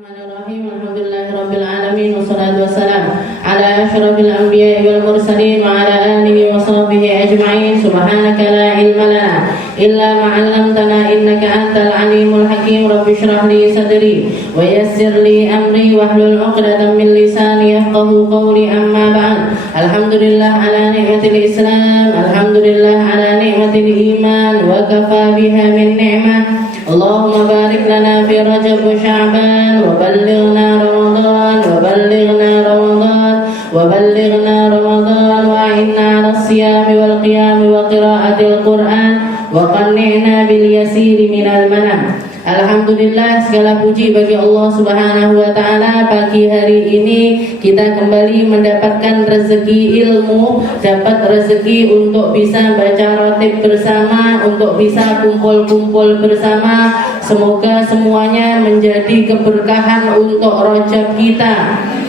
Bismillahirrahmanirrahim. Alhamdulillahirabbil alamin wassalatu wassalamu ala asyrafil anbiya'i wal mursalin wa ala alihi wa sahbihi ajma'in. Subhanaka la ilma lana illa ma 'allamtana innaka antal alimul hakim. Rabbi shrah li sadri wa yassir li amri wahlul 'uqdatam min lisani yafqahu qawli. Amma ba'd. Alhamdulillah ala ni'matil Islam, alhamdulillah ala ni'matil iman, wa kafa biha min ni'mah. Allahumma barik lana fi Rajab wa Sya'ban wa ballighna Ramadan wa ballighna Ramadan wa ballighna Ramadan wa a'inna 'ala as-siyami wal qiyami wa qira'atil Qur'an wa qanni'na bil yasiri minal manam. Alhamdulillah, segala puji bagi Allah Subhanahu wa taala. Pagi hari ini kita kembali mendapatkan rezeki ilmu, dapat rezeki untuk bisa baca rotib bersama, untuk bisa kumpul-kumpul bersama. Semoga semuanya menjadi keberkahan untuk Rajab kita,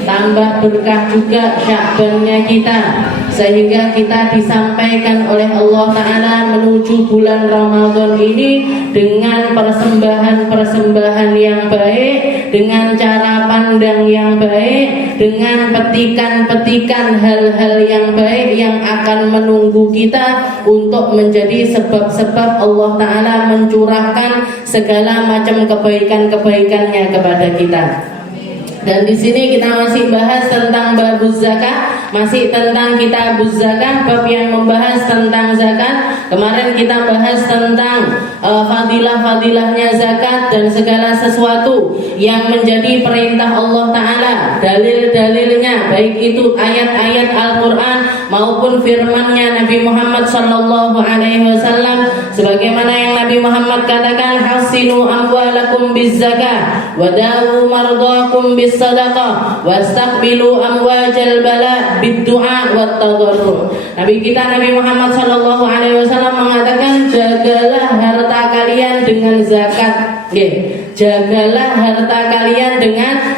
tambah berkah juga Sya'bannya kita, sehingga kita disampaikan oleh Allah Ta'ala menuju bulan Ramadan ini dengan persembahan yang baik, dengan cara pandang yang baik, dengan petikan-petikan hal-hal yang baik yang akan menunggu kita untuk menjadi sebab-sebab Allah Ta'ala mencurahkan segala macam kebaikan-kebaikannya kepada kita. Dan di sini kita masih bahas tentang babuz zakat, masih tentang kitabuz zakat, bab yang membahas tentang zakat. Kemarin kita bahas tentang fadilah-fadilahnya zakat dan segala sesuatu yang menjadi perintah Allah Ta'ala, dalil-dalilnya, baik itu ayat-ayat Al-Quran maupun firmannya Nabi Muhammad SAW. Sebagaimana yang Nabi Muhammad katakan, hasinu amwalakum biz zakah wadawu mardakum bis sadaqah wastaqbilu amwajal bala bid-du'a wat tadarrur. Nabi kita Nabi Muhammad SAW mengatakan, jagalah harta kalian dengan zakat. Jagalah harta kalian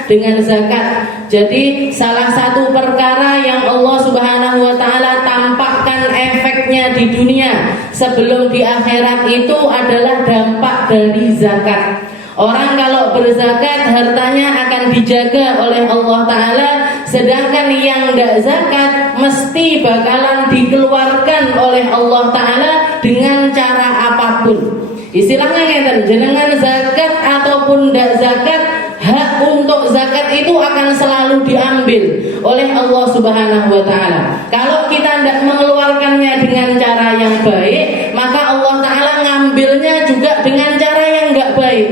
dengan zakat. Jadi salah satu perkara yang Allah Subhanahu wa taala tampakkan efeknya di dunia sebelum di akhirat itu adalah dampak dari zakat. Orang kalau berzakat hartanya akan dijaga oleh Allah Ta'ala, sedangkan yang tidak zakat mesti bakalan dikeluarkan oleh Allah Ta'ala dengan cara apapun. Istilahnya ngeten, jenengan zakat ataupun tidak zakat, hak untuk zakat itu akan selalu diambil oleh Allah Subhanahu wa taala. Kalau kita tidak mengeluarkannya dengan cara yang baik, maka Allah Ta'ala ngambilnya juga dengan cara yang enggak baik.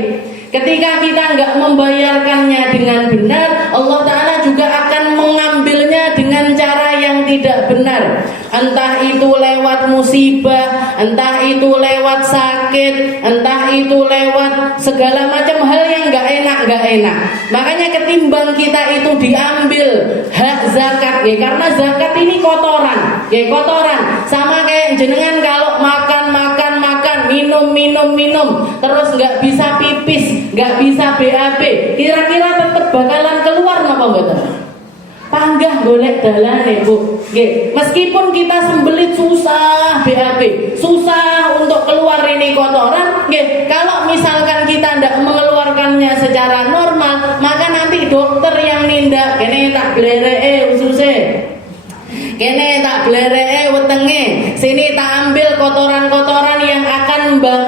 Ketika kita enggak membayarkannya dengan benar, Allah Ta'ala juga akan mengambilnya dengan cara yang tidak benar. Entah itu lewat musibah, entah itu lewat sakit, entah itu lewat segala macam hal yang enggak enak. Makanya ketimbang kita itu diambil hak zakat, ya, karena zakat ini kotoran, ya, kotoran. Sama kayak jenengan kalau makan, minum, terus nggak bisa pipis, nggak bisa BAB, kira-kira tetap bakalan keluar napa mboten? Panggah golek dalane, Bu. Nggih, meskipun kita sembelit susah BAB, susah untuk keluar ini kotoran, nggih, kalau misalkan kita tidak mengeluarkannya secara normal, maka nanti dokter yang nindak, kene tak blereke ususe, kene tak blereke wetenge, sini tak ambil kotoran-kotoran yang akan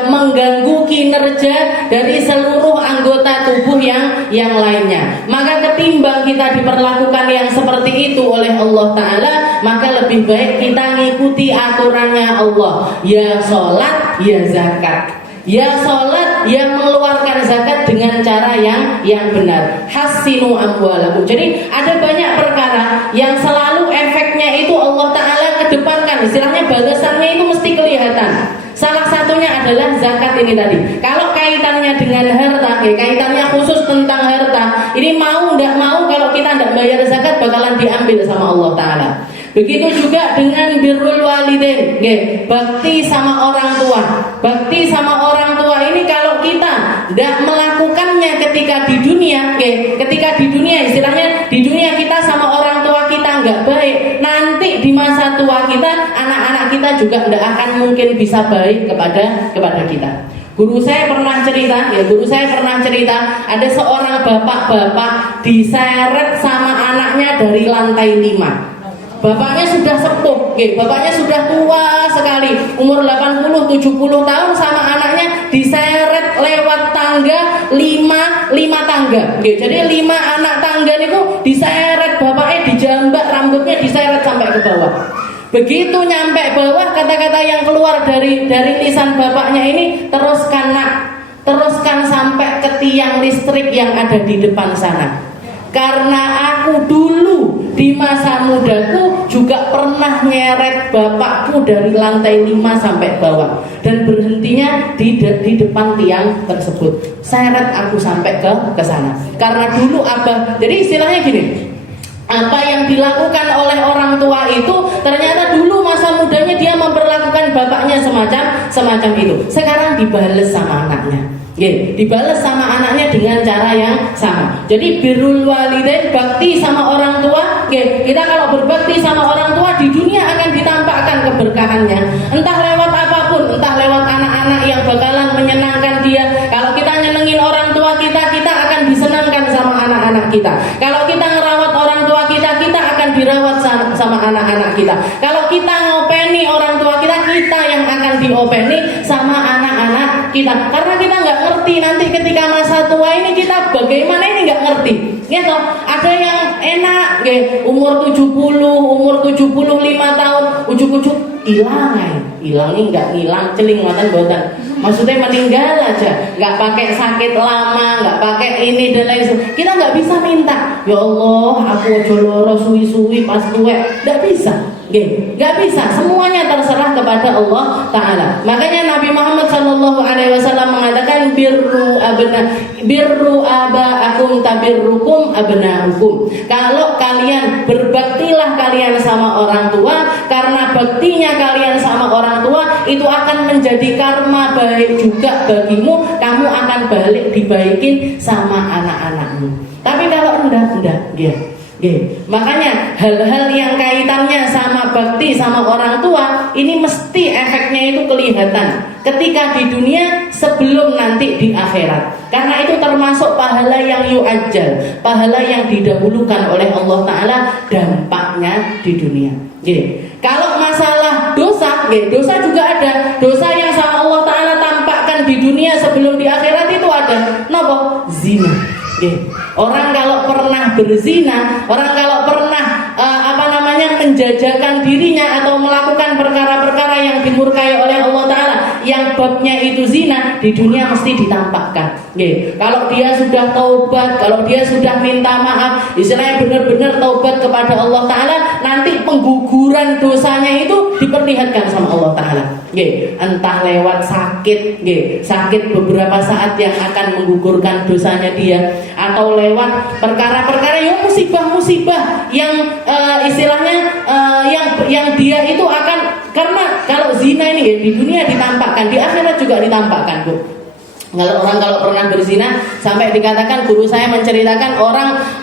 mengganggu kinerja dari seluruh anggota tubuh yang lainnya. Maka ketimbang kita diperlakukan yang seperti itu oleh Allah Ta'ala, maka lebih baik kita ngikuti aturannya Allah. Ya sholat, ya zakat. Ya sholat, ya mengeluarkan zakat dengan cara yang benar. Hasinu amwalakum. Jadi ada banyak perkara yang selalu efeknya itu Allah Ta'ala kedepankan. Istilahnya balasannya itu mesti kelihatan. Salah satunya adalah zakat ini tadi. Kalau kaitannya dengan harta, kaitannya khusus tentang harta, ini mau tidak mau kalau kita tidak bayar zakat bakalan diambil sama Allah Ta'ala. Begitu juga dengan birrul walidain, bakti sama orang tua. Bakti sama orang tua ini kalau kita tidak melakukannya ketika di dunia, ketika di dunia, istilahnya di dunia kita sama orang tua kita nggak baik, nanti di masa tua kita, anak-anak kita juga tidak akan mungkin bisa baik kepada kita. Guru saya pernah cerita, ada seorang bapak-bapak diseret sama anaknya dari lantai 5. Bapaknya sudah sepuh, bapaknya sudah tua sekali, umur 80-70 tahun, sama anaknya diseret lewat tangga 5 tangga. Jadi 5 anak tangga itu diseret, bapaknya dijambak, rambutnya diseret sampai ke bawah. Begitu nyampe bawah, kata-kata yang keluar dari lisan bapaknya ini, teruskan sampai ke tiang listrik yang ada di depan sana. Karena aku dulu di masa mudaku juga pernah nyeret bapakku dari lantai 5 sampai bawah, dan berhentinya di depan tiang tersebut. Seret aku sampai ke sana. Karena dulu abah, jadi istilahnya gini, apa yang dilakukan oleh orang tua itu ternyata dulu masa mudanya dia memperlakukan bapaknya semacam itu. Sekarang dibales sama anaknya. Dibales sama anaknya dengan cara yang sama. Jadi birrul walidain, bakti sama orang tua. Kita kalau berbakti sama orang tua di dunia akan ditampakkan keberkahannya. Entah lewat apapun, entah lewat anak-anak yang bakalan menyenangkan dia. Kalau kita nyenengin orang tua kita akan disenangkan sama anak-anak kita. Kalau kita ngerawat orang tua kita akan dirawat sama anak-anak kita. Kalau kita ngopeni orang tua kita yang akan diopeni sama anak-anak kita. Karena kita nggak ngerti nanti ketika masa tua ini kita bagaimana, ini nggak ngerti. Gitu. Ada yang enak, umur 75 tahun, ujuk-ujuk hilang ini nggak hilang, celing matan botan. Maksudnya meninggal aja, nggak pakai sakit lama, nggak pakai ini dan lain sebagainya. Kita nggak bisa minta, ya Allah, aku aja loro suwi-suwi pas tuwek, nggak bisa. Nggak bisa, semuanya terserah kepada Allah Ta'ala. Makanya Nabi Muhammad SAW mengatakan birru aba'akum tabirrukum abna'ukum. Kalau kalian berbaktilah kalian sama orang tua, karena baktinya kalian sama orang tua itu akan menjadi karma baik juga bagimu. Kamu akan balik dibaikin sama anak-anakmu. Tapi kalau enggak, makanya hal-hal yang kaitannya sama bakti sama orang tua ini mesti efeknya itu kelihatan ketika di dunia sebelum nanti di akhirat. Karena itu termasuk pahala yang yu'ajjal, pahala yang didahulukan oleh Allah Ta'ala dampaknya di dunia. Kalau masalah dosa, dosa juga ada. Dosa yang sama Allah Ta'ala tampakkan di dunia sebelum di akhirat itu ada. Nopo? Zina. Orang kalau pernah berzina, orang kalau pernah menjajakan dirinya atau melakukan perkara-perkara yang dimurkai oleh Allah Ta'ala yang babnya itu zina, di dunia mesti ditampakkan. Kalau dia sudah taubat, kalau dia sudah minta maaf, istilahnya benar-benar taubat kepada Allah Ta'ala, nanti pengguguran dosanya itu diperlihatkan sama Allah Ta'ala. Entah lewat sakit beberapa saat yang akan menggugurkan dosanya dia, atau lewat perkara-perkara yang musibah-musibah yang istilahnya yang dia itu akan, karena kalau zina ini di dunia ditampakkan, di akhirat juga ditampakkan, Bu. Kalau pernah berzina, sampai dikatakan guru saya menceritakan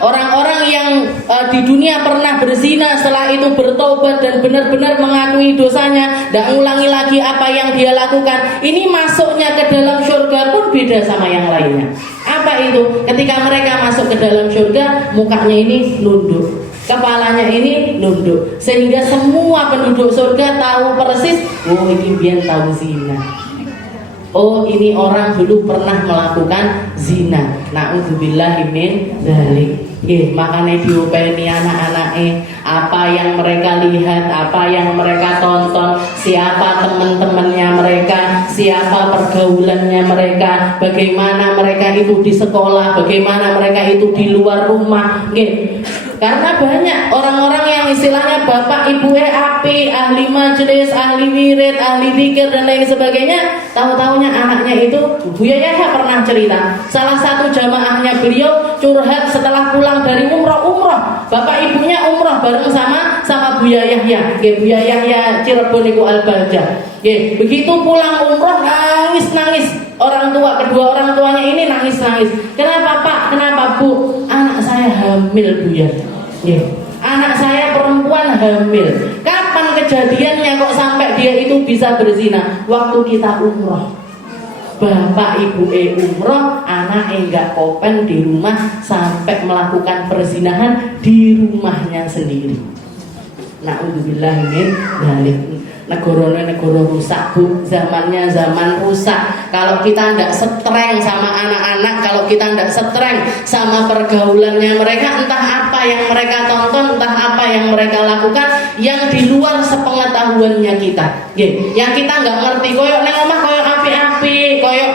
orang-orang yang di dunia pernah berzina, setelah itu bertobat dan benar-benar mengakui dosanya, tidak ulangi lagi apa yang dia lakukan, ini masuknya ke dalam surga pun beda sama yang lainnya. Apa itu? Ketika mereka masuk ke dalam surga, mukanya ini nunduk, kepalanya ini nunduk, sehingga semua penduduk surga tahu persis, oh ini biar tahu zina. Oh ini orang dulu pernah melakukan zina. Na'udzubillahi min dzalik. Makanya diupeni anak-anaknya, apa yang mereka lihat, apa yang mereka tonton, siapa teman-temannya mereka, siapa pergaulannya mereka, bagaimana mereka itu di sekolah, bagaimana mereka itu di luar rumah. Karena banyak orang-orang yang istilahnya bapak ibu api, ahli majelis, ahli wirid, ahli zikir dan lain sebagainya, tahu-taunya anaknya itu, Buya Yahya pernah cerita, salah satu jamaahnya beliau curhat setelah pulang dari umroh, bapak ibunya umroh bareng sama Buya Yahya, Buya Yahya Cirebon iku Al-Balja. Begitu pulang umroh nangis kedua orang tuanya ini nangis. Kenapa Pak? Kenapa Bu? Anak saya hamil, Buya. Anak saya perempuan hamil. Kapan kejadiannya kok sampai dia itu bisa berzina? Waktu kita umroh. bapak ibu umroh, anak enggak kopen di rumah sampai melakukan perzinahan di rumahnya sendiri. Na'udzubillah min dzalik. Negara rusak, Bu. Zamannya zaman rusak. Kalau kita tidak setreng sama anak-anak, kalau kita tidak setreng sama pergaulannya mereka, entah apa yang mereka tonton, entah apa yang mereka lakukan yang di luar sepengetahuannya kita. Yang kita nggak ngerti, koyok neng omah koyok api-api, koyok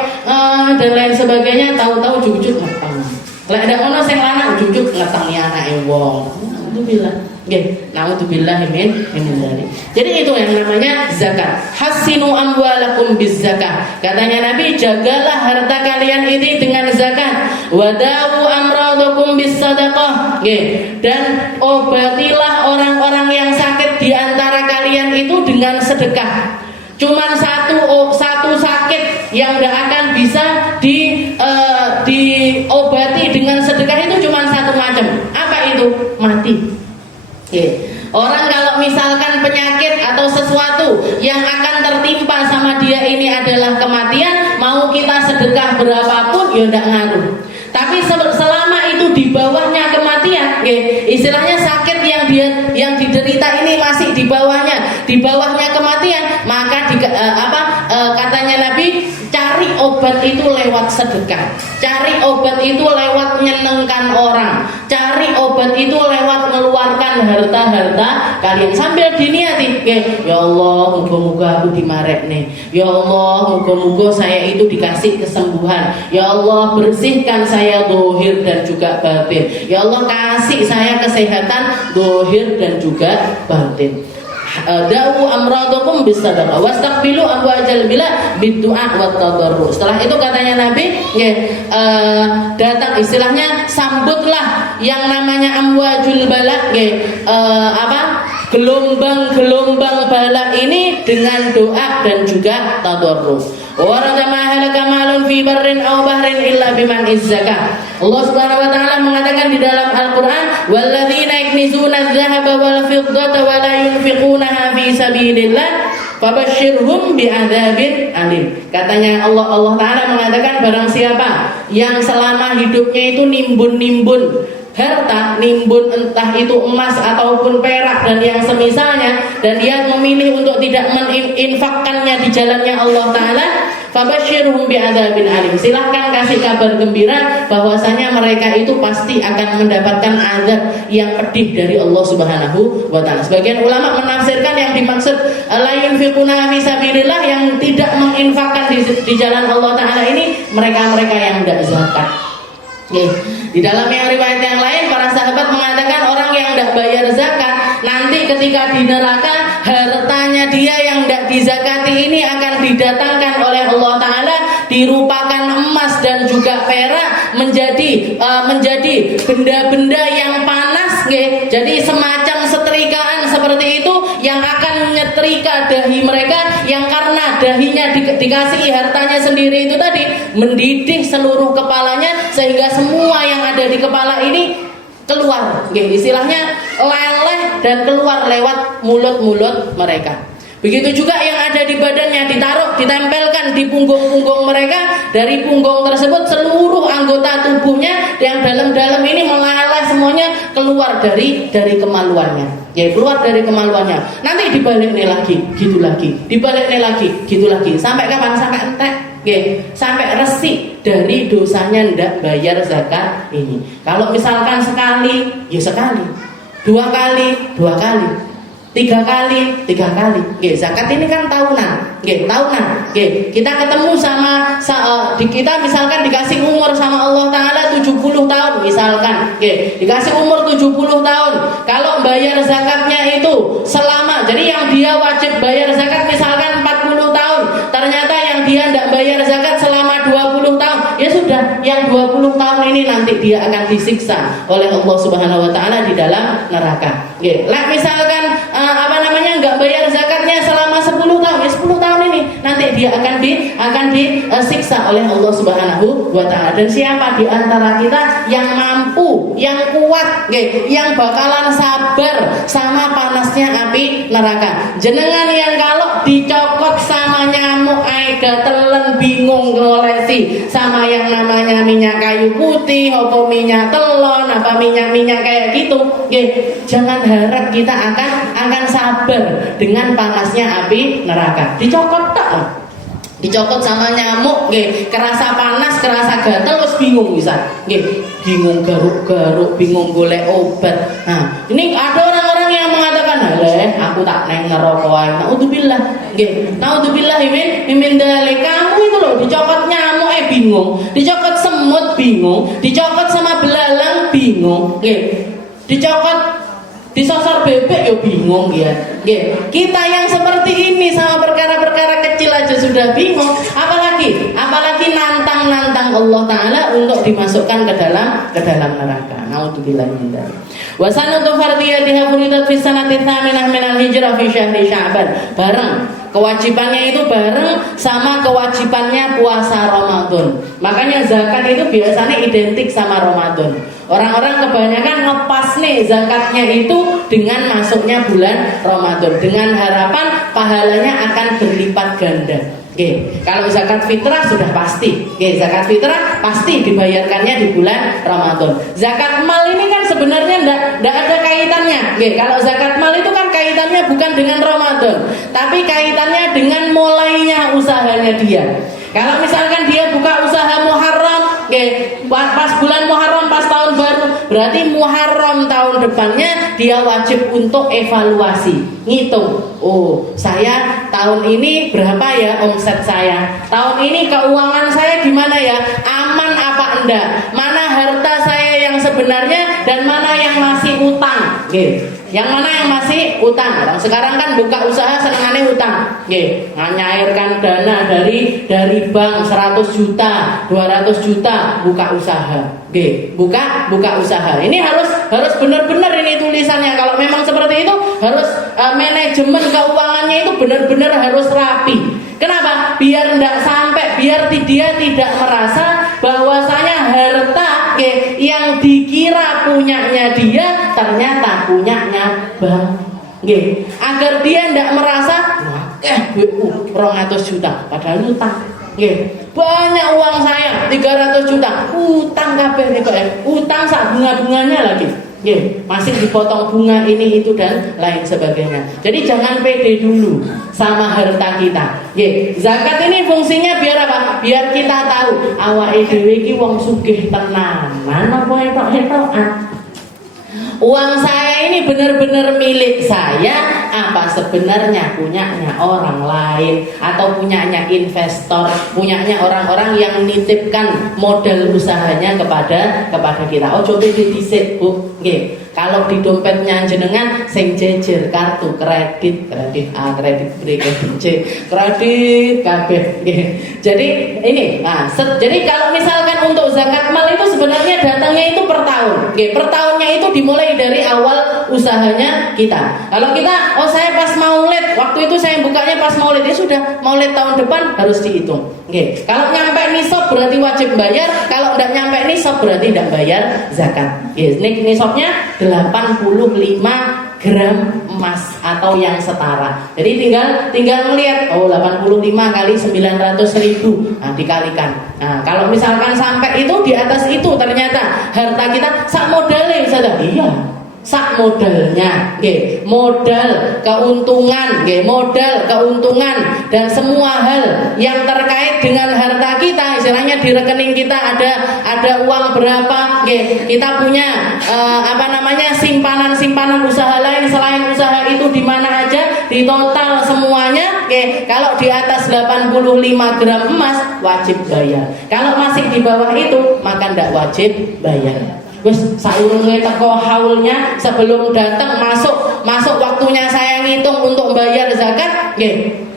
dan lain sebagainya, tahu-tahu jujuk ngetang. Lek ada ono sing lanang jujuk ngetangi anake wong. Alhamdulillah. Na'udzubillah min dzalik. Jadi itu yang namanya zakat. Hasinu amwalakum bizakah. Katanya Nabi, jagalah harta kalian ini dengan zakat. Wadawu amradakum bisadaqah. Dan obatilah orang-orang yang sakit di antara kalian itu dengan sedekah. Cuman satu sakit yang tidak akan bisa diobati dengan sedekah itu cuma satu macam. Apa itu? Mati. Orang kalau misalkan penyakit atau sesuatu yang akan tertimpa sama dia ini adalah kematian, mau kita sedekah berapapun ya tidak ngaruh. Tapi selama itu di bawahnya kematian, istilahnya sakit yang diderita ini masih di bawahnya kematian, maka katanya Nabi, cari obat itu lewat sedekah, cari obat itu lewat menyenangkan orang, cari obat itu lewat mengeluarkan harta kalian sambil diniati, ya Allah, moga-moga aku dimarekne, ya Allah, moga-moga saya itu dikasih kesembuhan, ya Allah, bersihkan saya dohir dan juga batin, ya Allah, kasih saya kesehatan dohir dan juga batin. Da'u amradakum bisadaqah wastaqbilu abwajal bila biddu'a wat tadarru. Setelah itu katanya Nabi, datang istilahnya sambutlah yang namanya amwajul bala, gelombang-gelombang bala ini dengan doa dan juga tadarru. Warada ma halaka malun fi barrin aw bahrin illa biman izzakah. Allah Subhanahu wa taala mengatakan di dalam Al-Qur'an, walladzina yaknizuna adh-dhahaba wal fiddata wa la yunfiqunaha fi sabilillah fabashshirhum bi'adzabin alim. Katanya Allah taala mengatakan, barang siapa yang selama hidupnya itu nimbun harta, nimbun entah itu emas ataupun perak dan yang semisalnya, dan dia memilih untuk tidak meninfakkannya di jalannya Allah Ta'ala, fabashshirhum bi'adzabin alim. Silahkan kasih kabar gembira bahwasanya mereka itu pasti akan mendapatkan azab yang pedih dari Allah Subhanahu wa Ta'ala. Sebagian ulama menafsirkan yang dimaksud la yunfiquna fi sabilillah, yang tidak menginfakkan di jalan Allah Ta'ala ini mereka-mereka yang tidak zakat. Di dalam yang riwayat yang lain, para sahabat mengatakan orang yang tidak bayar zakat nanti ketika di neraka, hartanya dia yang tidak dizakati ini akan didatangkan oleh Allah Ta'ala, dirupakan emas dan juga perak menjadi benda-benda yang panas, jadi semacam setrikaan seperti itu yang akan menyetrika dahi mereka, yang karena dahinya dikasih hartanya sendiri itu tadi mendidih seluruh kepalanya sehingga semua yang ada di kepala ini keluar, istilahnya leleh dan keluar lewat mulut-mulut mereka. Begitu juga yang ada di badannya ditempelkan di punggung-punggung mereka. Dari punggung tersebut seluruh anggota tubuhnya yang dalam-dalam ini meleleh semuanya, keluar dari kemaluannya. Keluar dari kemaluannya. Nanti dibalik nih lagi, gitu lagi. Dibalik nih lagi, gitu lagi. Sampai kapan? Sampai entek. Sampai resik dari dosanya ndak bayar zakat ini. Kalau misalkan sekali, ya sekali. 2 kali, 2 kali. 3 kali. Zakat ini kan tahunan. Kita ketemu sama kita misalkan dikasih umur sama Allah Ta'ala 70 tahun misalkan. Dikasih umur 70 tahun. Kalau bayar zakatnya itu selama, jadi yang dia wajib bayar zakat misalkan 40 tahun, ternyata yang dia tidak bayar zakat selama 20 tahun, ya sudah, yang 20 tahun ini nanti dia akan disiksa oleh Allah Subhanahu wa Ta'ala di dalam neraka. Misalkan nggak bayar zakatnya selama 10 tahun, ya 10 tahun ini nanti dia akan disiksa oleh Allah Subhanahu wa Ta'ala. Dan siapa di antara kita yang mampu, yang kuat, yang bakalan sabar sama panasnya api neraka? Jenengan yang kalau dicokot sama nyamuk nyamuk ae gatelen bingung ngolesi sama yang namanya minyak kayu putih, apa minyak telon, apa minyak-minyak kayak gitu. Nggih, jangan harap kita akan sabar dengan panasnya api neraka. Dicokot tak? Dicokot sama nyamuk, nggih, kerasa panas, kerasa gatel, terus bingung bisa, nggih, bingung garuk-garuk, bingung golek obat. Nah, ini ada orang-orang yang mengatakan, "Leh, aku tak neng ngerokok ae." Naudzubillah, nggih, naudzubillah min dzalik. Kamu itu loh dicokot nyamuk bingung, dicokot semut bingung, dicokot sama belalang bingung, nggih, dicokot disosor bebek yo bingung ya. Kita yang seperti ini sama perkara-perkara kecil aja sudah bingung, apalagi nantang Allah Taala untuk dimasukkan ke dalam neraka. Naudzubillah min dzalik. Wa sanatu fardiyatiha furidat fi sanati tsaminah min al-hijrah fi syahri Sya'ban. Bareng kewajibannya itu bareng sama kewajibannya puasa Ramadan. Makanya zakat itu biasanya identik sama Ramadan. Orang-orang kebanyakan ngepas nih zakatnya itu dengan masuknya bulan Ramadan, dengan harapan pahalanya akan berlipat ganda. Kalau zakat fitrah sudah pasti, zakat fitrah pasti dibayarkannya di bulan Ramadan. Zakat mal ini kan sebenarnya tidak ada kaitannya. Kalau zakat mal itu kan kaitannya bukan dengan Ramadan, tapi kaitannya dengan mulainya usahanya dia. Kalau misalkan dia buka usaha Muharram, pas bulan Muharram pas tahun baru, berarti Muharram tahun depannya dia wajib untuk evaluasi, ngitung. Oh, saya tahun ini berapa ya omset saya? Tahun ini keuangan saya gimana ya? Aman apa enggak? Mana harta saya yang sebenarnya dan mana yang masih utang? Yang mana yang masih utang? Orang sekarang kan buka usaha senengannya utang. Nyairkan dana dari bank 100 juta, 200 juta buka usaha. Buka usaha. Ini harus benar-benar ini tulisannya. Kalau memang seperti itu harus manajemen keuangannya itu benar-benar harus rapi. Kenapa? Biar dia tidak merasa bahwasanya harta yang dikira punyanya dia ternyata punyanya bank. Agar dia tidak merasa 200 juta padahal utang. Banyak uang saya 300 juta utang kabeh kok ya. Utang sak bunga-bunganya lagi. Masih dipotong bunga ini itu dan lain sebagainya. Jadi jangan pede dulu sama harta kita. Zakat ini fungsinya biar apa? Biar kita tahu awake dhewe iki wong sugih tenanan apa etok-etokan. Uang saya ini benar-benar milik saya apa sebenarnya punyanya orang lain atau punyanya investor, punyanya orang-orang yang nitipkan modal usahanya kepada kita. Oh coba dhisik Bu. Kalau di dompetnya jenengan sing jejer kartu kredit A, kredit B, kredit C, kredit kabeh. Jadi ini, jadi kalau misalkan untuk zakat mal itu sebenarnya datangnya itu per tahun. Per tahunnya itu dimulai dari awal usahanya kita. Kalau kita, saya pas maulid, waktu itu saya bukanya pas maulid, ya sudah maulid tahun depan harus dihitung. Kalau nyampe nisab berarti wajib bayar, kalau tidak nyampe nisab berarti tidak bayar zakat. Nisabnya 85 gram emas atau yang setara. Jadi tinggal melihat 85 kali 900.000 dikalikan. Kalau misalkan sampai itu di atas itu ternyata harta kita sak modalnya saja. Iya. Sak modalnya, modal keuntungan dan semua hal yang terkait dengan harta kita, istilahnya di rekening kita ada uang berapa, kita punya simpanan usaha lain selain usaha itu di mana aja, di total semuanya, kalau di atas 85 gram emas wajib bayar. Kalau masih di bawah itu maka tidak wajib bayar. Wes saurunge teko haulnya sebelum datang masuk waktunya saya ngitung untuk bayar zakat,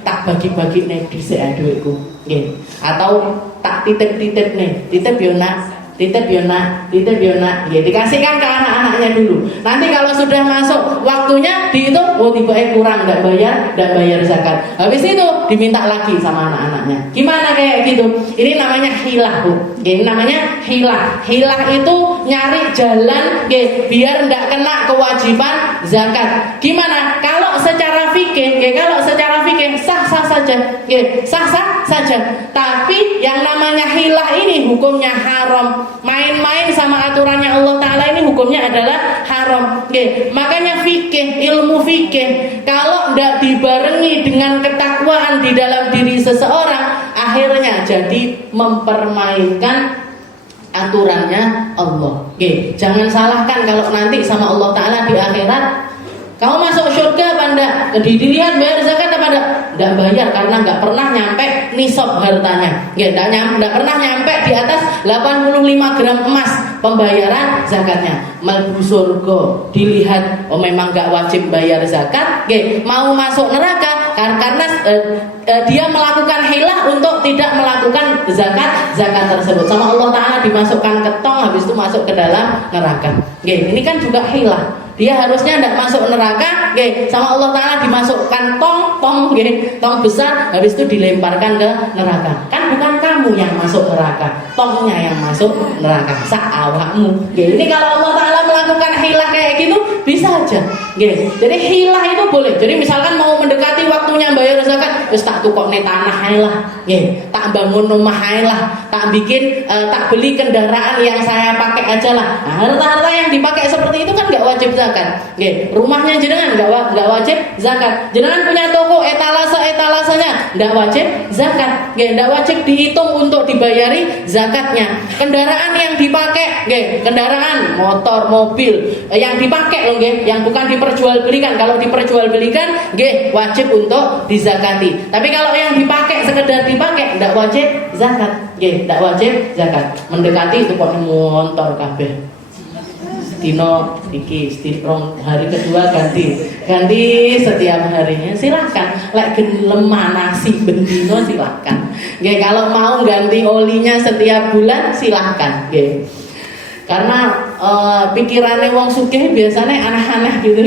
tak bagi-bagi nih dhisik dhuwitku, atau tak titip nih, titip yo nak, dikasihkan ke anak-anaknya dulu. Nanti kalau sudah masuk waktunya dihitung, tiba-tiba kurang, enggak bayar zakat. Habis itu diminta lagi sama anak-anaknya. Gimana kayak gitu? Ini namanya hilah, Bu. Ini namanya hilah. Hilah itu nyari jalan biar enggak kena kewajiban zakat. Gimana? Kalau secara fikih, kalau secara fikih sah-sah saja, sah-sah saja. Tapi yang namanya hilah ini hukumnya haram. Main-main sama aturannya Allah Ta'ala ini hukumnya adalah haram. Makanya fikih, ilmu fikih kalau tidak dibarengi dengan ketakwaan di dalam diri seseorang, akhirnya jadi mempermainkan aturannya Allah. Jangan salahkan kalau nanti sama Allah Ta'ala di akhirat, kamu masuk surga apa enggak? Dilihat bayar zakat apa enggak? Enggak bayar karena enggak pernah nyampe nisab hartanya. Enggak pernah nyampe di atas 85 gram emas pembayaran zakatnya. Mlebu surga dilihat, oh memang enggak wajib bayar zakat. Mau masuk neraka karena dia melakukan hilah untuk tidak melakukan zakat tersebut. Sama Allah Ta'ala dimasukkan ke tong, habis itu masuk ke dalam neraka. Ini kan juga hilah. Dia harusnya tidak masuk neraka, sama Allah Ta'ala dimasukkan tong besar, habis itu dilemparkan ke neraka. Kan bukan kamu yang masuk neraka, tongnya yang masuk neraka, awakmu. Ini kalau Allah Ta'ala melakukan hilah kayak gitu bisa aja. Jadi hilah itu boleh. Jadi misalkan mau mendekati waktunya bayar zakat, terus tak tukokne tanah lah, tak bangun rumah lah, tak bikin, tak beli kendaraan yang saya pakai aja lah. Nah, harta-harta yang dipakai seperti itu kan nggak wajib zakat. Rumahnya jenengan nggak wajib zakat. Jenengan punya toko etalasenya nggak wajib zakat. Nggak wajib dihitung untuk dibayari zakatnya. Kendaraan yang dipakai, kendaraan motor, mobil yang dipakai loh, yang bukan diperjualbelikan. Kalau diperjualbelikan, wajib untuk dizakati. Tapi kalau yang dipakai sekedar dipakai, nggak wajib zakat. Nggak wajib zakat. Mendekati itu kok motor kabeh. Dino iki hari kedua ganti setiap harinya, silahkan. Lek gelem manasi bendino silahkan. Kalau mau ganti olinya setiap bulan silahkan. Karena pikirannya wong sugih biasanya aneh-aneh gitu.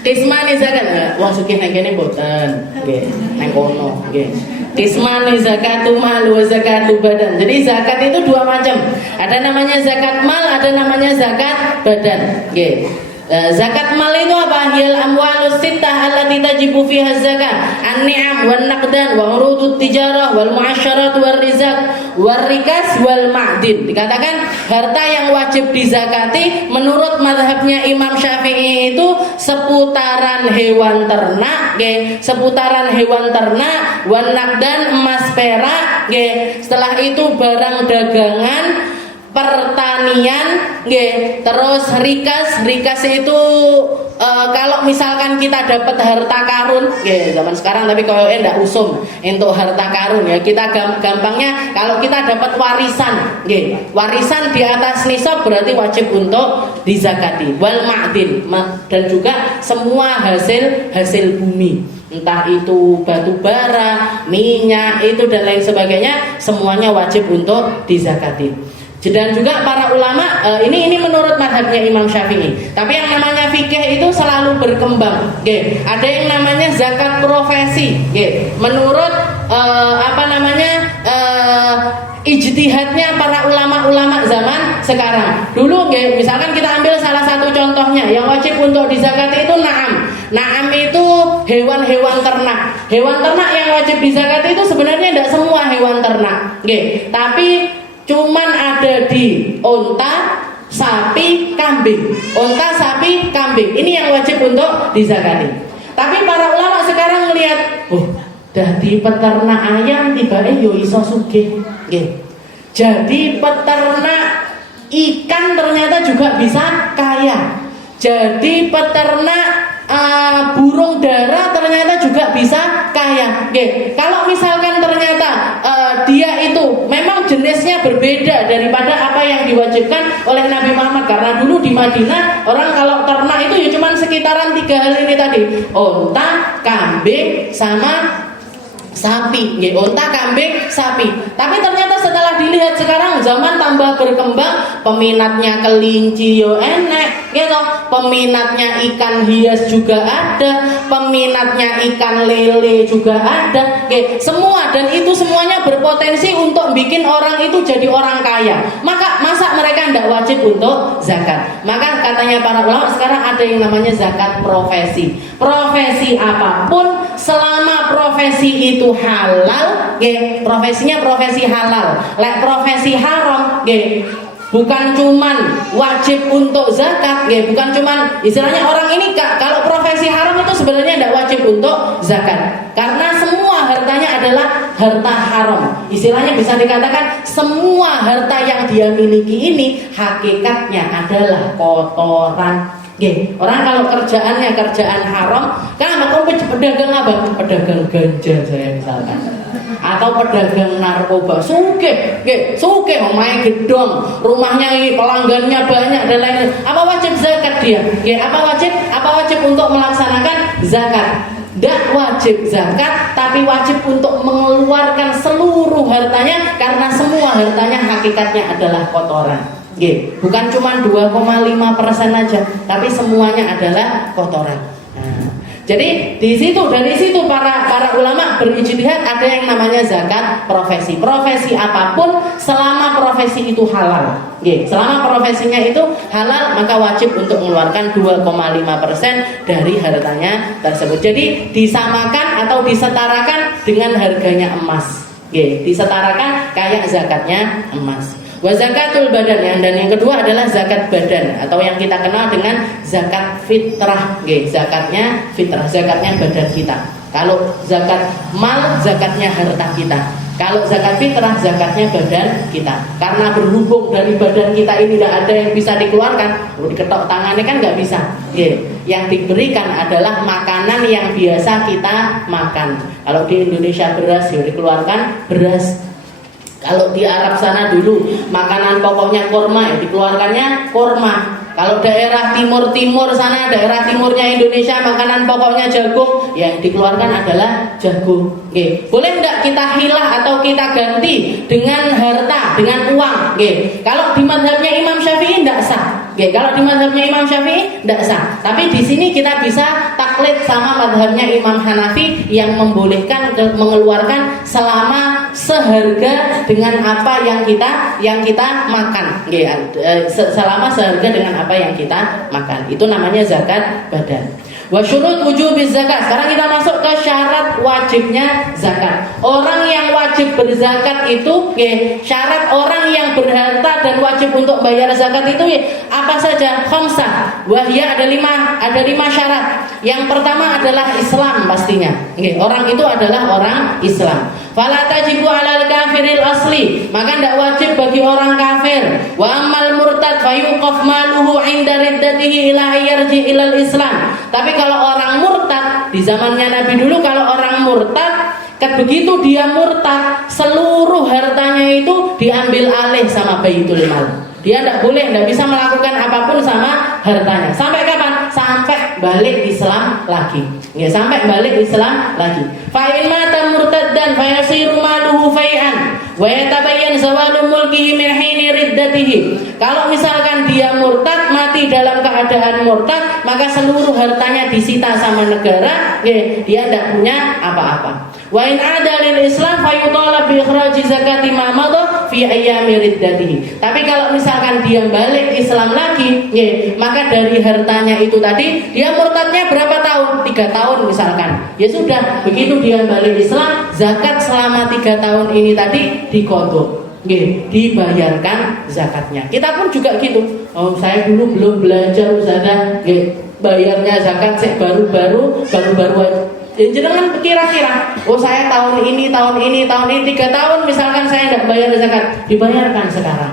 Kismani zakat, wong sugih nang kene mboten, nang kono, Kismani zakatu mal wa zakatu badan. Jadi zakat itu dua macam. Ada namanya zakat mal, ada namanya zakat badan. Zakat mal itu apa? Hiyal amwalus sittah allati tajibu fiha zakat. An-ni'am wan naqdan wa urudut tijarah wal mu'asyarat wal rizaq wal rikas wal ma'din. Dikatakan harta yang wajib dizakati menurut mazhabnya Imam Syafi'i itu seputaran hewan ternak, seputaran hewan ternak, wan naqdan emas perak, setelah itu barang dagangan, pertanian, terus rikas itu kalau misalkan kita dapat harta karun, zaman sekarang tapi kalau ndak usum untuk harta karun ya, kita gampangnya kalau kita dapat warisan, warisan di atas nisab berarti wajib untuk dizakati. Wal ma'din, dan juga semua hasil bumi, entah itu batu bara, minyak itu dan lain sebagainya, semuanya wajib untuk dizakati. Dan juga para ulama, ini menurut mazhabnya Imam Syafi'i. Tapi yang namanya fikih itu selalu berkembang. Ada yang namanya zakat profesi. Menurut ijtihadnya para ulama-ulama zaman sekarang. Dulu, misalkan kita ambil salah satu contohnya, yang wajib untuk dizakati itu na'am. Na'am itu hewan-hewan ternak. Hewan ternak yang wajib dizakati itu sebenarnya tidak semua hewan ternak. Tapi cuman ada di onta, sapi, kambing. Onta, sapi, kambing. Ini yang wajib untuk dizakati. Tapi para ulama sekarang melihat, dadi peternak ayam tibane yo iso sugih. Jadi peternak ikan ternyata juga bisa kaya. Jadi peternak burung dara ternyata juga bisa kaya. Kalau misalkan ternyata dia itu memang jenisnya berbeda daripada apa yang diwajibkan oleh Nabi Muhammad, karena dulu di Madinah orang kalau ternak itu ya cuma sekitaran 3 hal ini tadi, onta, kambing, sama sapi, onta, kambing, sapi. Tapi ternyata setelah dilihat sekarang zaman tambah berkembang, peminatnya kelinci yo enek, gitu. Peminatnya ikan hias juga ada, peminatnya ikan lele juga ada, semua, dan itu semuanya berpotensi untuk bikin orang itu jadi orang kaya. Maka masa mereka tidak wajib wajib untuk zakat. Maka katanya para ulama sekarang ada yang namanya zakat profesi. Profesi apapun selama profesi itu halal, profesinya profesi halal. Lek profesi haram, bukan cuman wajib untuk zakat, bukan cuman istilahnya orang ini kalau profesi haram itu sebenarnya tidak wajib untuk zakat karena semua hartanya adalah harta haram. Istilahnya bisa dikatakan semua harta yang dia miliki ini hakikatnya adalah kotoran. Orang kalau kerjaannya kerjaan haram, kan pedagang apa? Pedagang ganja saya misalkan, atau pedagang narkoba, suke main gedong, rumahnya ini pelanggannya banyak dan lain-lain. Apa wajib zakat dia? Apa wajib untuk melaksanakan zakat? Tidak wajib zakat, tapi wajib untuk mengeluarkan seluruh hartanya karena semua hartanya hakikatnya adalah kotoran. Bukan cuma 2,5% aja, tapi semuanya adalah kotoran. Jadi dari situ para ulama berijtihad ada yang namanya zakat profesi. Profesi apapun selama profesi itu halal. Selama profesinya itu halal maka wajib untuk mengeluarkan 2,5% dari hartanya tersebut. Jadi disamakan atau disetarakan dengan harganya emas. Disetarakan kayak zakatnya emas. Wa zakatul badan, dan yang kedua adalah zakat badan atau yang kita kenal dengan zakat fitrah. Zakatnya fitrah, zakatnya badan kita. Kalau zakat mal, zakatnya harta kita. Kalau zakat fitrah, zakatnya badan kita. Karena berhubung dari badan kita ini tidak ada yang bisa dikeluarkan, diketok tangannya kan nggak bisa. Yang diberikan adalah makanan yang biasa kita makan. Kalau di Indonesia beras, dikeluarkan beras. Kalau di Arab sana dulu makanan pokoknya kurma, dikeluarkannya kurma. Kalau daerah timur sana, daerah timurnya Indonesia makanan pokoknya jagung, yang dikeluarkan adalah jagung. Boleh enggak kita hilah atau kita ganti dengan harta, dengan uang? Kalau di mazhabnya Imam Syafi'i enggak sah. Kalau di mazhabnya Imam Syafi'i enggak sah. Tapi di sini kita bisa taklid sama mazhabnya Imam Hanafi yang membolehkan mengeluarkan selama seharga dengan apa yang kita makan. Selama seharga dengan apa yang kita makan. Itu namanya zakat badan. Wa syurut wujubiz zakat. Sekarang kita masuk ke syarat wajibnya zakat. Orang yang wajib berzakat itu, syarat orang yang berharta dan wajib untuk bayar zakat itu apa saja? Khamsah. Wahya ada 5 syarat. Yang pertama adalah Islam pastinya. Orang itu adalah orang Islam. Fala tajibu 'alal kafiril asli, maka tidak wajib bagi orang kafir. Wa ammal murtad fayuqaf maluhu 'inda riddatihi ila yarji ilal Islam. Tapi kalau orang murtad di zamannya Nabi dulu, kalau orang murtad begitu dia murtad, seluruh hartanya itu diambil alih sama Baitul Mal. Dia tidak bisa melakukan apapun sama hartanya. Sampai kapan? Sampai balik Islam lagi. Sampai balik Islam lagi. Fa in mata murtaddan fa yasiru maluhu fai'an wa yatabayyan zawalu mulkihi min hini riddatihi. Kalau misalkan dia murtad, mati dalam keadaan murtad, maka seluruh hartanya disita sama negara, dia tidak punya apa-apa. Wa in ada lil Islam fa yutalab bi ikhraji zakati ma madha fi ayyami riddatihi. Tapi kalau misalkan dia balik Islam lagi, maka dari hartanya itu tadi, dia murtadnya berapa tahun? 3 tahun misalkan. Ya sudah, begitu dia balik Islam, zakat selama 3 tahun ini tadi diqadha. Dibayarkan zakatnya. Kita pun juga gitu. Oh, saya dulu belum belajar Ustazah, bayarnya zakat baru-baru jenengan kira-kira, oh saya tahun ini 3 tahun misalkan saya tidak bayar zakat, dibayarkan sekarang.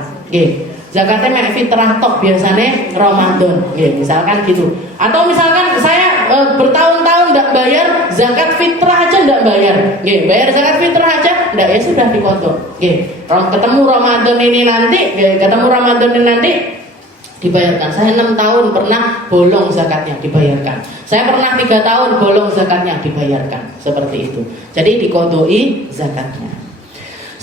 Zakatnya mek fitrah tok biasanya Ramadan, misalkan gitu. Atau misalkan saya bertahun-tahun tidak bayar zakat fitrah aja, tidak bayar. Bayar zakat fitrah aja, tidak, ya sudah dikodok. Ketemu Ramadan ini nanti dibayarkan. Saya 6 tahun pernah bolong zakatnya, dibayarkan. Saya pernah 3 tahun bolong zakatnya, dibayarkan. Seperti itu. Jadi dikodoi zakatnya.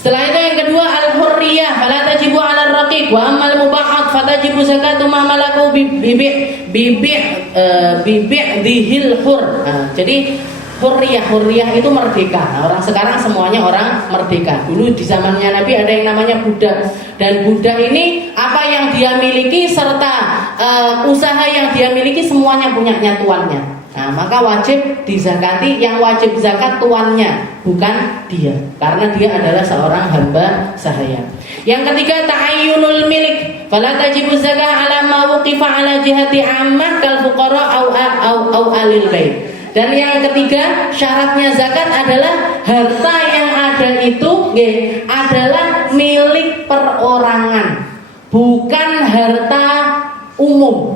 Setelah itu yang kedua al-hurriyah, fala tajibu 'alal raqiq wa ammal mubahat fatajibu zakatu ma malaku dihil hur. Jadi hurriyah itu merdeka. Orang sekarang semuanya orang merdeka. Dulu di zamannya Nabi ada yang namanya budak. Dan budak ini apa yang yang dia miliki serta usaha yang dia miliki semuanya punyanya tuannya. Nah, maka wajib dizakati, yang wajib zakat tuannya, bukan dia, karena dia adalah seorang hamba sahaya. Yang ketiga, ta'ayyunul milik, fala tajibu zakah ala ma wuqifa ala jihati ammah kal fuqara au alil bait. Dan yang ketiga, syaratnya zakat adalah harta yang ada itu adalah milik perorangan, bukan harta umum.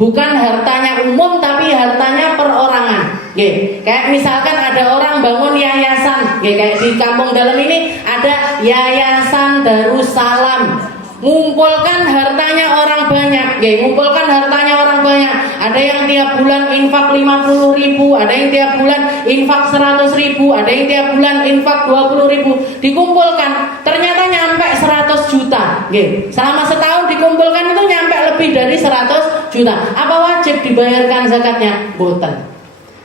Bukan hartanya umum tapi hartanya perorangan. Kayak misalkan ada orang bangun yayasan, kayak di kampung dalam ini ada Yayasan Darussalam, ngumpulkan hartanya orang banyak, ngumpulkan hartanya orang banyak. Ada yang tiap bulan infak 50.000, ada yang tiap bulan infak 100.000, ada yang tiap bulan infak 20.000. Dikumpulkan, ternyata nyampe 100 juta. Selama setahun dikumpulkan itu nyampe lebih dari 100 juta. Apa wajib dibayarkan zakatnya? Boten.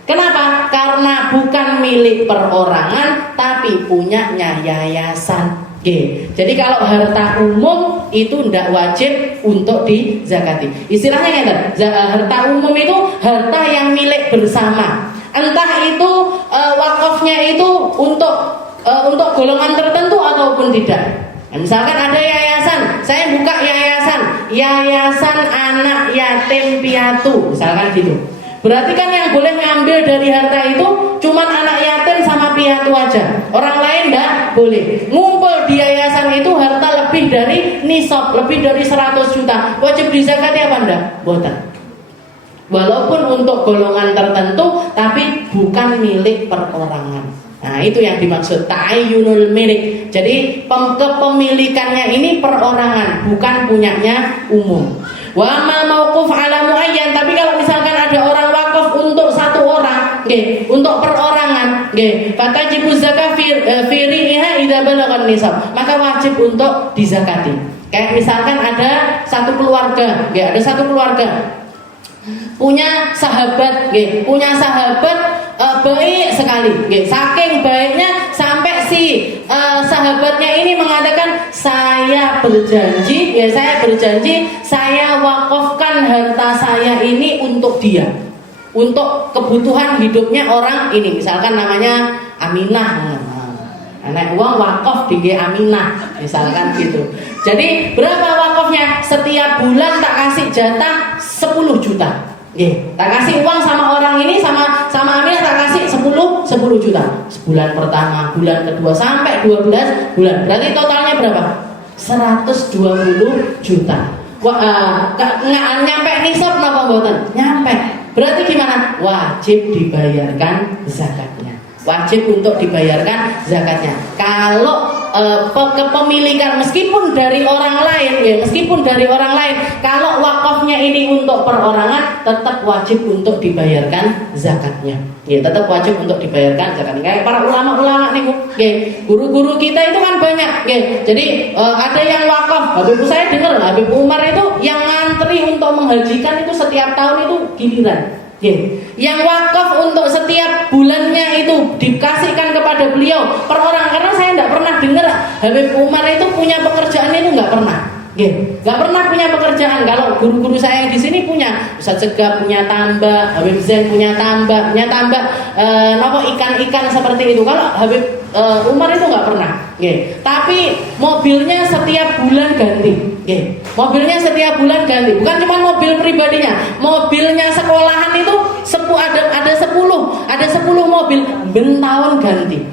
Kenapa? Karena bukan milik perorangan tapi punyanya yayasan. Jadi kalau harta umum itu tidak wajib untuk dizakati. Istilahnya harta umum itu harta yang milik bersama. Entah itu wakafnya itu untuk golongan tertentu ataupun tidak. Misalkan ada yayasan, saya buka yayasan anak yatim piatu, misalkan gitu. Berarti kan yang boleh ngambil dari harta itu cuman anak yatim sama piatu aja. Orang lain enggak boleh. Ngumpul di yayasan itu harta lebih dari nisab, lebih dari 100 juta. Wajib dizakati apa enggak? Boten. Walaupun untuk golongan tertentu tapi bukan milik perorangan. Nah, itu yang dimaksud ta'ayyunul milik. Jadi kepemilikannya ini perorangan, bukan punyanya umum. Wa amal mauquf ala muayyan, tapi kalau misalkan ada orang wakaf untuk satu orang, untuk perorangan, fatajibu zakah fi riha idza balagha nisab, maka wajib untuk dizakati. Kayak misalkan ada satu keluarga, punya sahabat, baik sekali, saking baiknya sampai si sahabatnya ini mengatakan saya berjanji, saya wakafkan harta saya ini untuk dia, untuk kebutuhan hidupnya orang ini. Misalkan namanya Aminah, anak uang wakaf di Aminah, misalkan gitu. Jadi berapa wakafnya? Setiap bulan tak kasih jatah 10 juta. Tak kasih uang sama orang ini, sama Aminah tak kasih 10 juta. Sebulan pertama, bulan kedua sampai 12 bulan. Berarti totalnya berapa? 120 juta. Nggak nyampe nisab napa mboten? Nyampe. Berarti gimana? Wajib dibayarkan zakatnya. Wajib untuk dibayarkan zakatnya. Kalau kepemilikan meskipun dari orang lain, kalau wakafnya ini untuk perorangan, tetap wajib untuk dibayarkan zakatnya. Tetap wajib untuk dibayarkan zakatnya. Kayak para ulama-ulama nih, guru-guru kita itu kan banyak. Jadi ada yang wakaf. Habib saya dengar, Habib Umar itu yang ngantri untuk menghajikan itu setiap tahun itu giliran. Yang wakaf untuk setiap bulannya itu dikasihkan kepada beliau per orang, karena saya tidak pernah dengar Habib Umar itu punya pekerjaan, itu nggak pernah. Nggak pernah punya pekerjaan. Kalau guru-guru saya yang di sini punya, Ustaz Cegah punya tambak, Habib Zain punya tambak, ikan-ikan seperti itu. Kalau Habib Umar itu nggak pernah. Tapi mobilnya setiap bulan ganti. Mobilnya setiap bulan ganti. Bukan cuma mobil pribadinya, mobilnya sekolahan itu ada 10 mobil bentahun ganti.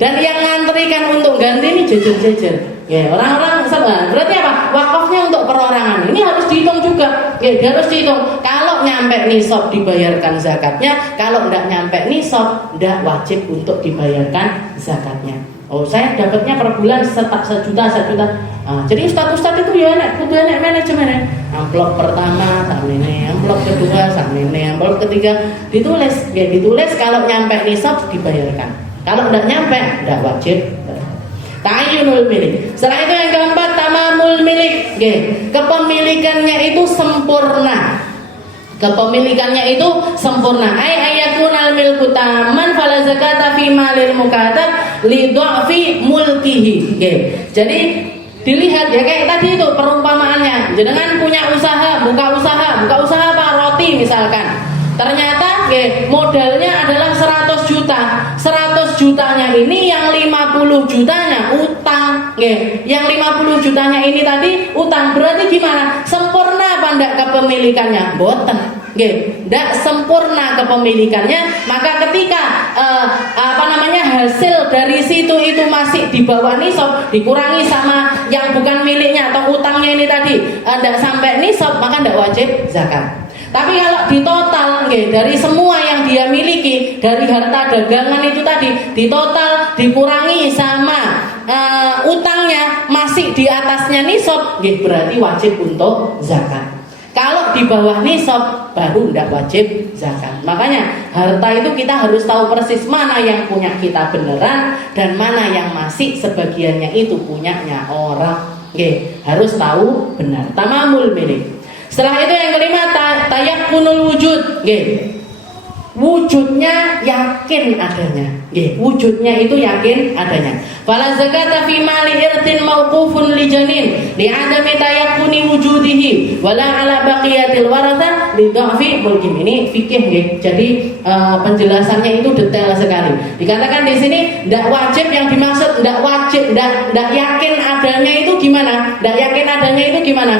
Dan yang ngantrikan untuk ganti ini jejer-jejer. Orang-orang berarti apa? Wakafnya untuk perorangan. Ini harus dihitung juga. Harus dihitung. Kalau nyampe nisab dibayarkan zakatnya, kalau tidak nyampe nisab tidak wajib untuk dibayarkan zakatnya. Oh, saya dapatnya per bulan sejuta. Jadi ustad-ustad itu ya kudu enak manajemen. Amplop pertama sama ini, amplop kedua sama ini, amplop ketiga ditulis. Ditulis kalau nyampe nisab dibayarkan. Kalau tidak nyampe tidak wajib. Ta'ayyunul milik. Setelah itu yang keempat, tamamul milik. Kepemilikannya itu sempurna. Ai ayakunal milku taman fala zakata fi malil mukatab li dha'fi mulkihi. Jadi dilihat ya kayak tadi itu perumpamaannya. Jenengan punya usaha, buka usaha apa? Roti misalkan. Ternyata modalnya adalah 100 juta. 100 jutanya ini yang 50 jutanya utang. Yang 50 jutanya ini tadi utang. Berarti gimana? Sempurna apa enggak kepemilikannya? Boten. Tidak sempurna kepemilikannya, maka ketika hasil dari situ itu masih di bawah nisab, dikurangi sama yang bukan miliknya atau utangnya ini tadi tidak sampai nisab, maka tidak wajib zakat. Tapi kalau di total dari semua yang dia miliki, dari harta dagangan itu tadi, di total dikurangi sama utangnya masih di atasnya nisab, berarti wajib untuk zakat. Kalau di bawah nisab baru tidak wajib zakat. Makanya harta itu kita harus tahu persis mana yang punya kita beneran dan mana yang masih sebagiannya itu punyanya orang. Harus tahu benar. Tamamul milik. Setelah itu yang kelima tayakkunul wujud. Wujudnya yakin adanya. Wujudnya itu yakin adanya. Fala zakata fi mali irtin mauqufun li janin li adami tayakkuni wujudihi wala ala baqiyatil waratha li dha'fi mulkim. Ini fikih Jadi penjelasannya itu detail sekali. Dikatakan di sini tidak wajib, yang dimaksud tidak wajib, tidak yakin adanya itu gimana? Tidak yakin adanya itu gimana?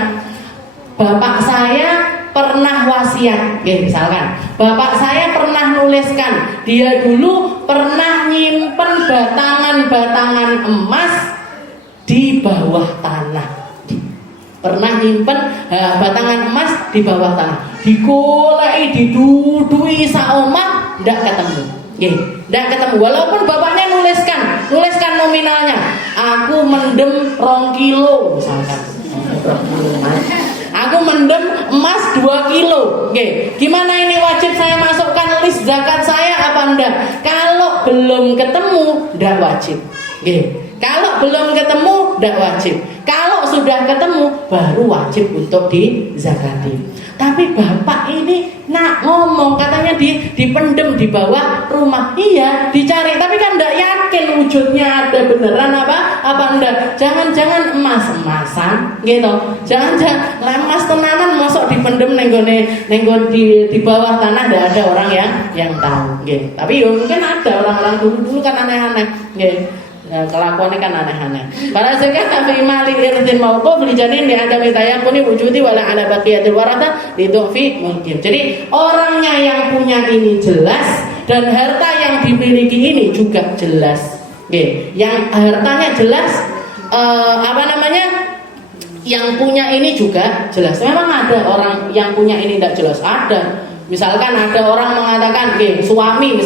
Bapak saya pernah wasiat, misalkan bapak saya pernah nuliskan, dia dulu pernah nyimpen batangan-batangan emas di bawah tanah. Pernah nyimpen batangan emas di bawah tanah. Digoleki, didudui saomah, ndak ketemu. Ndak ketemu. Walaupun bapaknya nuliskan nominalnya. Aku mendem 2 kilo misalkan. Aku mendem emas 2 kilo. Gimana ini wajib saya masukkan list zakat saya apa enggak? Kalau belum ketemu, enggak wajib. Kalau belum ketemu, enggak wajib. Kalau sudah ketemu, baru wajib untuk dizakati. Tapi bapak ini ngomong katanya dipendem di bawah rumah. Iya, dicari, tapi kan enggak yakin wujudnya ada beneran apa enggak. Jangan-jangan emas-emasan gitu. Jangan-jangan emas tenanan masuk dipendem nenggone di bawah tanah, enggak ada orang yang tahu gitu. Tapi mungkin ada orang-orang dulu kan aneh-aneh gitu. Kelakuannya kan aneh-aneh. Para zakat fi mali irtin mauquf li janin li adami tayakkuni wujudi wala ala baqiyatil waratha li dhu'fi mungkin. Jadi orangnya yang punya ini jelas dan harta yang dimiliki ini juga jelas. Yang hartanya jelas yang punya ini juga jelas. Memang ada orang yang punya ini tidak jelas, ada. Misalkan ada orang mengatakan, suami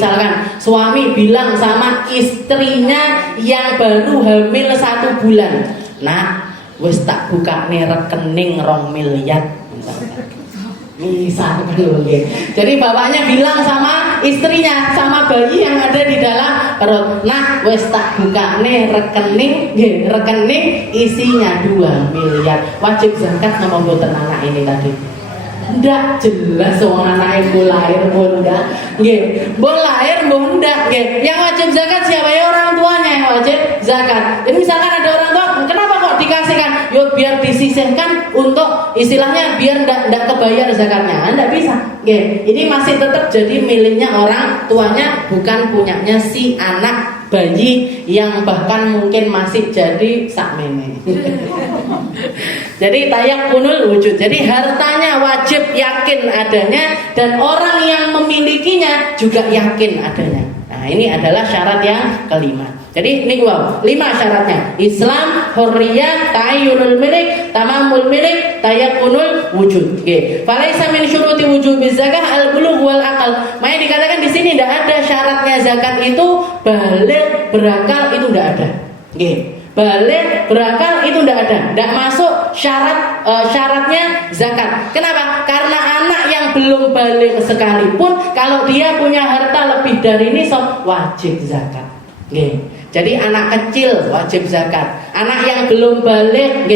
bilang sama istrinya yang baru hamil 1 bulan, nah, wis tak buka nih rekening 2 miliar. Misalkan jadi bapaknya bilang sama istrinya, sama bayi yang ada di dalam perut, nah, wis tak buka nih rekening isinya 2 miliar. Wajib zakat sama mboten anak ini tadi. Ndak jelas wong anake mbok lahir mbok ndak. Mbok lahir mbok ndak. Yang wajib zakat siapa? Ya orang tuanya yang wajib zakat. Jadi misalkan ada orang tua, kenapa kok dikasihkan? Yo biar disisihkan untuk istilahnya biar ndak kebayar zakatnya. Ndak bisa. Ini masih tetap jadi miliknya orang tuanya, bukan punyanya si anak bayi yang bahkan mungkin masih jadi sakmene. Jadi tayakkunul wujud. Jadi hartanya wajib yakin adanya dan orang yang memilikinya juga yakin adanya. Nah, ini adalah syarat yang kelima. Jadi ini 5 syaratnya. Islam, hurriyah, tayyunul milik, tamamul milik, tayakkunul wujud. Falaisa min syuruti wujubiz zakah al-bulugh wal aqal. Makanya dikatakan di sini tidak ada syaratnya zakat itu baligh, berakal, itu tidak ada. Baligh, berakal itu tidak ada. Tidak masuk syaratnya zakat. Kenapa? Karena anak yang belum baligh sekalipun kalau dia punya harta lebih dari nisab wajib zakat. Jadi anak kecil wajib zakat. Anak yang belum baligh,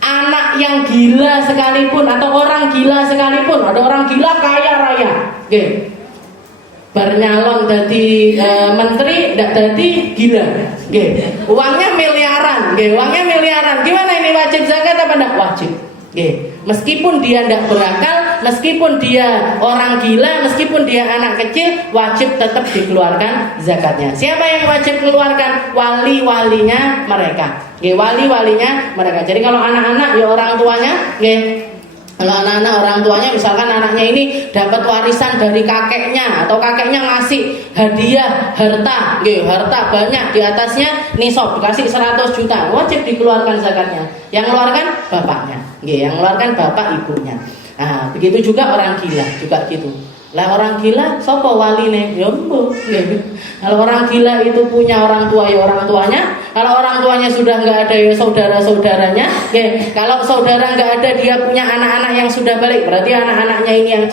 anak yang gila sekalipun atau orang gila sekalipun, ada orang gila kaya raya, bar nyalon jadi menteri ndak jadi gila. Nggih. Uangnya miliaran, nggih, uangnya miliaran. Gimana ini wajib zakat apa ndak wajib? Nggih. Meskipun dia ndak berakal, meskipun dia orang gila, meskipun dia anak kecil, wajib tetap dikeluarkan zakatnya. Siapa yang wajib keluarkan? Wali-walinya mereka. Nggih, wali-walinya mereka. Jadi kalau anak-anak ya orang tuanya, nggih. Kalau anak-anak orang tuanya misalkan anaknya ini dapat warisan dari kakeknya atau kakeknya ngasih hadiah harta, nggih, harta banyak di atasnya nisab dikasih 100 juta, wajib dikeluarkan zakatnya. Yang mengeluarkan bapaknya, nggih, yang mengeluarkan bapak ibunya. Nah, begitu juga orang gila juga gitu. Lah orang gila sapa waline? Ya mbuh. Kalau orang gila itu punya orang tua ya orang tuanya. Kalau orang tuanya sudah nggak ada ya saudara-saudaranya. Kalau saudara nggak ada dia punya anak-anak yang sudah balik. Berarti anak-anaknya ini yang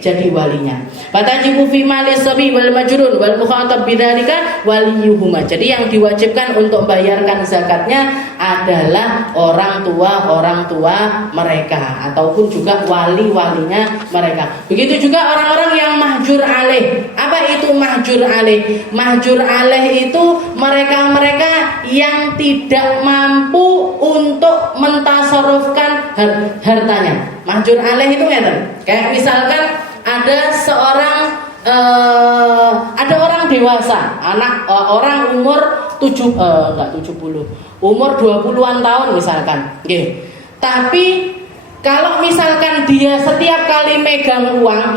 jadi walinya. Fatajibu fi mali sabi wal majrun wal mukhatab bidzalika waliyuhuma. Jadi yang diwajibkan untuk bayarkan zakatnya adalah orang tua mereka ataupun juga wali-walinya mereka. Begitu juga orang-orang yang mahjur alaih. Apa itu mahjur alaih? Mahjur alaih itu mereka-mereka yang tidak mampu untuk mentasarufkan hartanya. Mahjur alaih itu ngeten. Kayak misalkan ada orang dewasa, orang umur 70, umur 20-an tahun misalkan. Nggih. Tapi kalau misalkan dia setiap kali megang uang,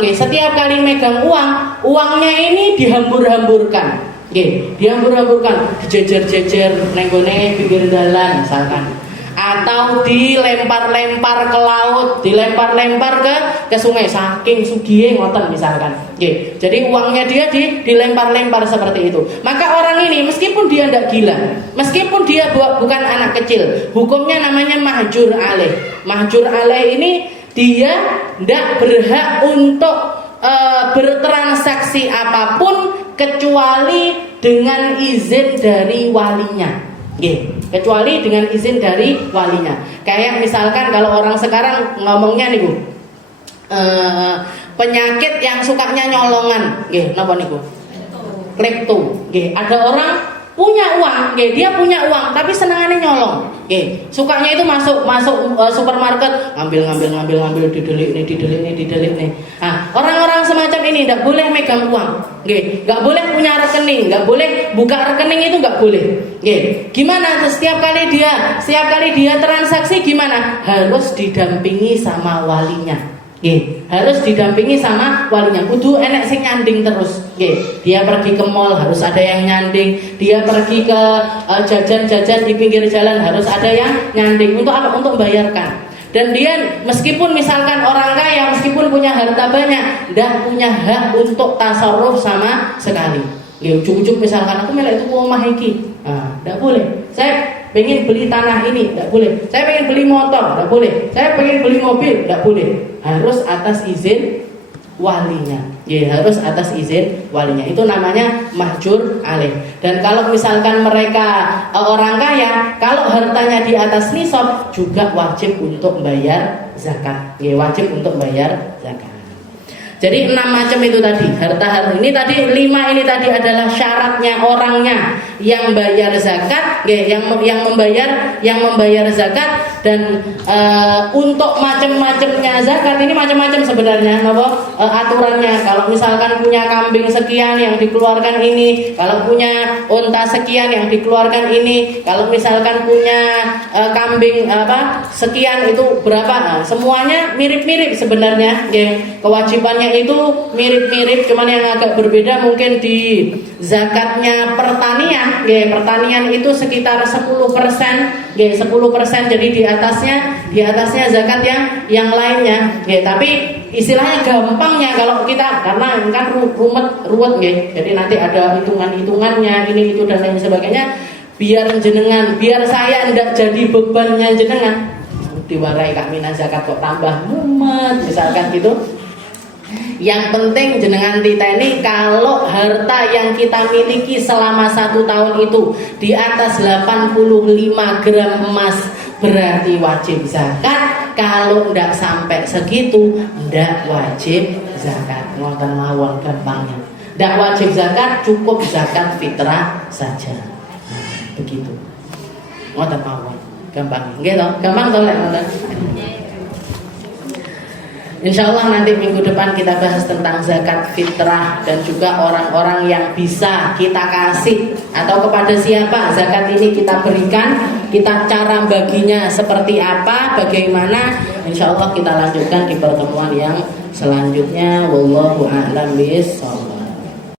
uangnya ini dihambur-hamburkan. Nggih, dihambur-hamburkan, dijejer-jejer neng gone pinggir dalan misalkan. Atau dilempar-lempar ke laut, dilempar-lempar ke sungai saking sugihe ngoten misalkan. Nggih. Jadi uangnya dia dilempar-lempar seperti itu. Maka orang ini meskipun dia tidak gila, meskipun dia bukan anak kecil, hukumnya namanya mahjur alaih. Mahjur alaih ini dia tidak berhak untuk bertransaksi apapun kecuali dengan izin dari walinya. Kecuali dengan izin dari walinya. Kayak misalkan kalau orang sekarang ngomongnya nih Bu, penyakit yang sukanya nyolongan, napa niku? Klepto. Ada orang punya uang, dia punya uang tapi senangannya nyolong. Sukanya itu masuk supermarket, ngambil didelik nih. Nah, orang-orang semacam ini tidak boleh megang uang. Nggak boleh punya rekening, nggak boleh buka rekening, itu nggak boleh. Gimana? Setiap kali dia transaksi gimana? Harus didampingi sama walinya. Harus didampingi sama walinya. Kudu enek sing nyanding terus. Dia pergi ke mall harus ada yang nyanding. Dia pergi ke jajan-jajan di pinggir jalan harus ada yang nyanding. Untuk apa? Untuk bayarkan. Dan dia meskipun misalkan orang kaya, meskipun punya harta banyak, tidak punya hak untuk tasarruf sama sekali. Ujuk-ujuk misalkan aku melek itu omah iki. Tidak boleh. Saya pengen beli tanah ini, tidak boleh. Saya pengen beli motor, tidak boleh. Saya pengen beli mobil, tidak boleh. Harus atas izin walinya. Harus atas izin walinya. Itu namanya mahjur alaih. Dan kalau misalkan mereka orang kaya, kalau hartanya di atas nisab juga wajib untuk bayar zakat. Wajib untuk bayar zakat. Jadi 6 macam itu tadi. Harta ini tadi 5 ini tadi adalah syaratnya orangnya yang bayar zakat, yang membayar zakat. Dan untuk macam-macamnya zakat ini macam-macam sebenarnya, aturannya. Kalau misalkan punya kambing sekian yang dikeluarkan ini, kalau punya unta sekian yang dikeluarkan ini, kalau misalkan punya kambing sekian itu berapa? Semuanya mirip-mirip sebenarnya. Kewajibannya itu mirip-mirip, cuman yang agak berbeda mungkin di zakatnya pertanian. Pertanian itu sekitar 10%, 10%. Jadi di atasnya zakat yang lainnya. Tapi istilahnya gampangnya kalau kita, karena kan ruwet, jadi nanti ada hitungannya ini itu dan lain sebagainya. Biar saya tidak jadi bebannya jenengan. Diwarai kami zakat kok tambah mumet misalkan gitu. Yang penting jenengan titeni kalau harta yang kita miliki selama 1 tahun itu di atas 85 gram emas berarti wajib zakat. Kalau ndak sampai segitu ndak wajib zakat. Ngoten mawon gampangnya. Tidak wajib zakat, cukup zakat fitrah saja. Nah, begitu. Ngoten mawon. Gampang. Nggih toh? Gampang toh lek ngoten. Insya Allah nanti minggu depan kita bahas tentang zakat fitrah dan juga orang-orang yang bisa kita kasih atau kepada siapa zakat ini kita berikan, kita cara baginya seperti apa, bagaimana. Insya Allah kita lanjutkan di pertemuan yang selanjutnya. Wallahu a'lam bishawab.